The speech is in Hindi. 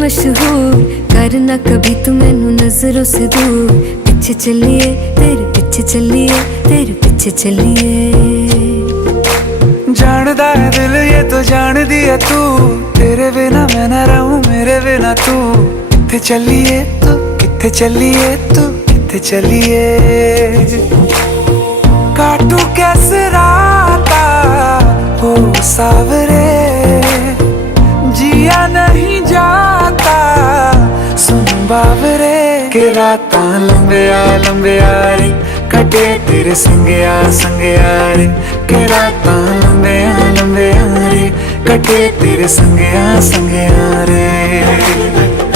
मशहूर, करना कभी तू मैनू नजरों से दूर। पीछे चलिए तेरे पीछे चलिए, तेरे पीछे चलिए। जानदा है दिल ये तो जान दिया तू, तेरे बिना मैं ना रहूं मेरे बिना तू। किथे चलिए तू, किथे चलिए तू, किथे चलिए। काटू कैसे राता हो सावरे, जिया नहीं जाता सुन बावरे। के रातां लंबिया लंबिया रे, कटे तेरे संगया संगया रे। के रातां लंबिया लंबिया रे, कटे तेरे संगया संगया रे।